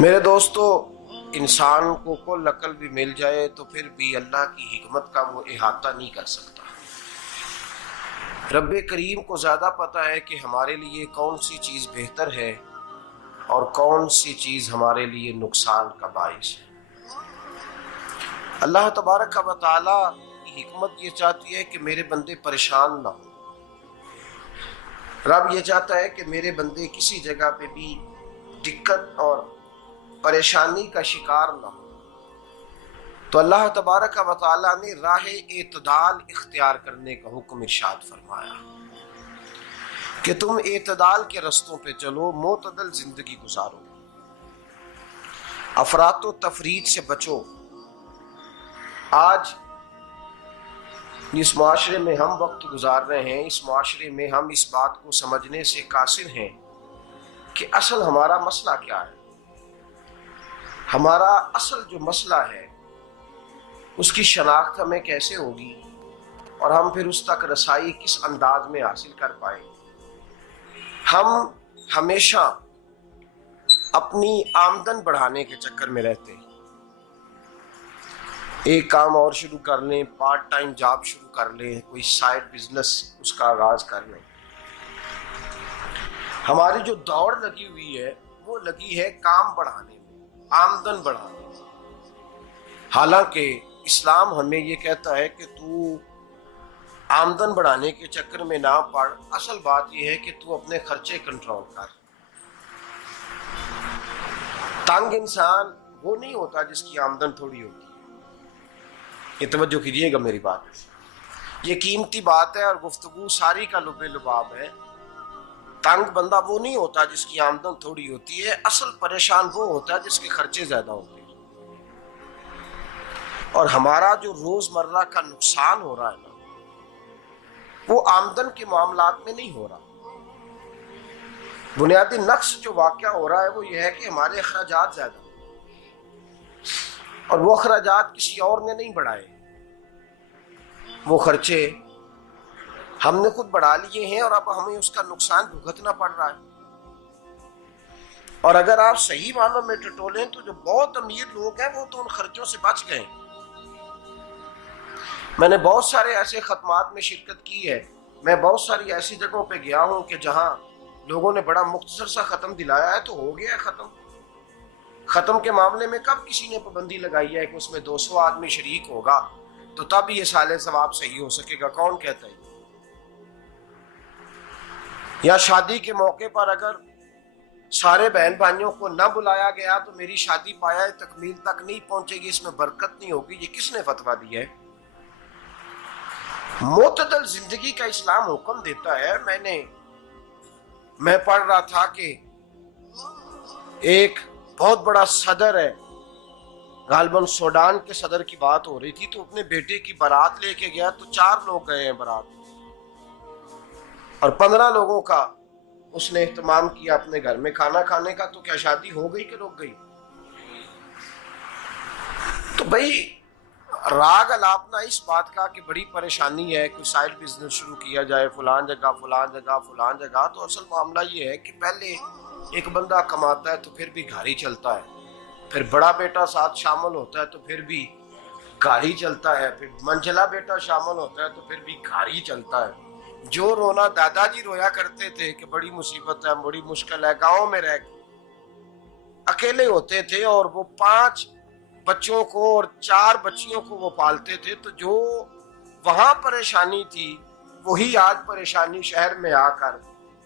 मेरे दोस्तों, इंसान को कुल अकल भी मिल जाए तो फिर भी अल्लाह की हिकमत का वो इहाता नहीं कर सकता। रब्बे करीम को ज़्यादा पता है कि हमारे लिए कौन सी चीज़ बेहतर है और कौन सी चीज़ हमारे लिए नुकसान का बाइस है। अल्लाह तबारक व तआला की हिकमत ये चाहती है कि मेरे बंदे परेशान ना हो। रब ये चाहता है कि मेरे बंदे किसी जगह पे भी दिक्कत और परेशानी का शिकार ना हो। तो अल्लाह तबारक व तआला ने राह एतदाल इख्तियार करने का हुक्म इरशाद फरमाया कि तुम एतदाल के रस्तों पे चलो, मोतदल जिंदगी गुजारो, अफरातो तफरीद से बचो। आज जिस माशरे में हम वक्त गुजार रहे हैं, इस माशरे में हम इस बात को समझने से कासिर हैं कि असल हमारा मसला क्या है। हमारा असल जो मसला है उसकी शनाख्त हमें कैसे होगी और हम फिर उस तक रसाई किस अंदाज में हासिल कर पाए। हम हमेशा अपनी आमदन बढ़ाने के चक्कर में रहते हैं। एक काम और शुरू कर लें, पार्ट टाइम जॉब शुरू कर लें, कोई साइड बिजनेस उसका आगाज कर लें। हमारी जो दौड़ लगी हुई है वो लगी है काम बढ़ाने में, आमदन बढ़ाने में। हालांकि इस्लाम हमें ये कहता है कि तू आमदन बढ़ाने के चक्कर में ना पड़। असल बात यह है कि तू अपने खर्चे कंट्रोल कर। तंग इंसान वो नहीं होता जिसकी आमदन थोड़ी होती है। ये तवज्जो कीजिएगा मेरी बात, ये कीमती बात है और गुफ्तगू सारी का लुबे लुबाब है। तंग बंदा वो नहीं होता जिसकी आमदन थोड़ी होती है। असल परेशान वो होता है जिसके खर्चे ज्यादा होते हैं। और हमारा जो रोजमर्रा का नुकसान हो रहा है ना, वो आमदन के मामलात में नहीं हो रहा। बुनियादी नक्श जो वाक़या हो रहा है वो ये है कि हमारे अखराजात ज्यादा, और वो अखराजात किसी और ने नहीं बढ़ाए। वो खर्चे हमने खुद बढ़ा लिए हैं और अब हमें उसका नुकसान भुगतना पड़ रहा है। और अगर आप सही मानों में टटोलें तो जो बहुत अमीर लोग हैं वो तो उन खर्चों से बच गए। मैंने बहुत सारे ऐसे खत्मात में शिरकत की है। मैं बहुत सारी ऐसी जगहों पे गया हूं कि जहां लोगों ने बड़ा मुख्तसर सा खत्म दिलाया है तो हो गया है खत्म। खत्म के मामले में कब किसी ने पाबंदी लगाई है कि उसमें 200 आदमी शरीक होगा तो तब ये साले सवाब सही हो सकेगा? कौन कहता है? या शादी के मौके पर अगर सारे बहन भाइयों को न बुलाया गया तो मेरी शादी पाया तकमील तक नहीं पहुंचेगी, इसमें बरकत नहीं होगी। ये किसने फतवा दिया है? मोतदल जिंदगी का इस्लाम हुक्म देता है। मैं पढ़ रहा था कि एक बहुत बड़ा सदर है, गालबन सूडान के सदर की बात हो रही थी, तो अपने बेटे की बारात लेके गया तो 4 लोग गए हैं बारात, और 15 लोगों का उसने एहतमाम किया अपने घर में खाना खाने का। तो क्या शादी हो गई कि रुक गई? तो भाई राग अलापना इस बात का कि बड़ी परेशानी है, कोई साइड बिजनेस शुरू किया जाए फलान जगह फलान जगह फलान जगह। तो असल मामला ये है कि पहले एक बंदा कमाता है तो फिर भी घर ही चलता है, फिर बड़ा बेटा साथ शामिल होता है तो फिर भी घर ही चलता है, फिर मंझला बेटा शामिल होता है तो फिर भी घर ही चलता है। जो रोना दादाजी रोया करते थे कि बड़ी मुसीबत है, बड़ी मुश्किल है, गाँव में रह अकेले होते थे और वो 5 बच्चों को और 4 बच्चियों को वो पालते थे। तो जो वहां परेशानी थी वही आज परेशानी शहर में आकर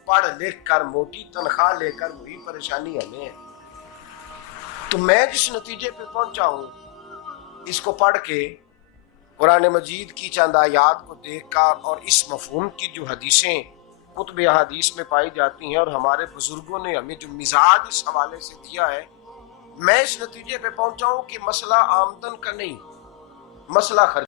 पढ़ लिख कर मोटी तनख्वाह लेकर वही परेशानी हमें है। तो मैं जिस नतीजे पे पहुंचा हूं इसको पढ़ के, कुरान मजीद की चंद आयात को देखकर और इस मफहूम की जो हदीसें कुतुब हदीस में पाई जाती हैं और हमारे बुजुर्गों ने हमें जो मिजाज इस हवाले से दिया है, मैं इस नतीजे पे पहुंचा हूं कि मसला आमदन का नहीं, मसला खर्च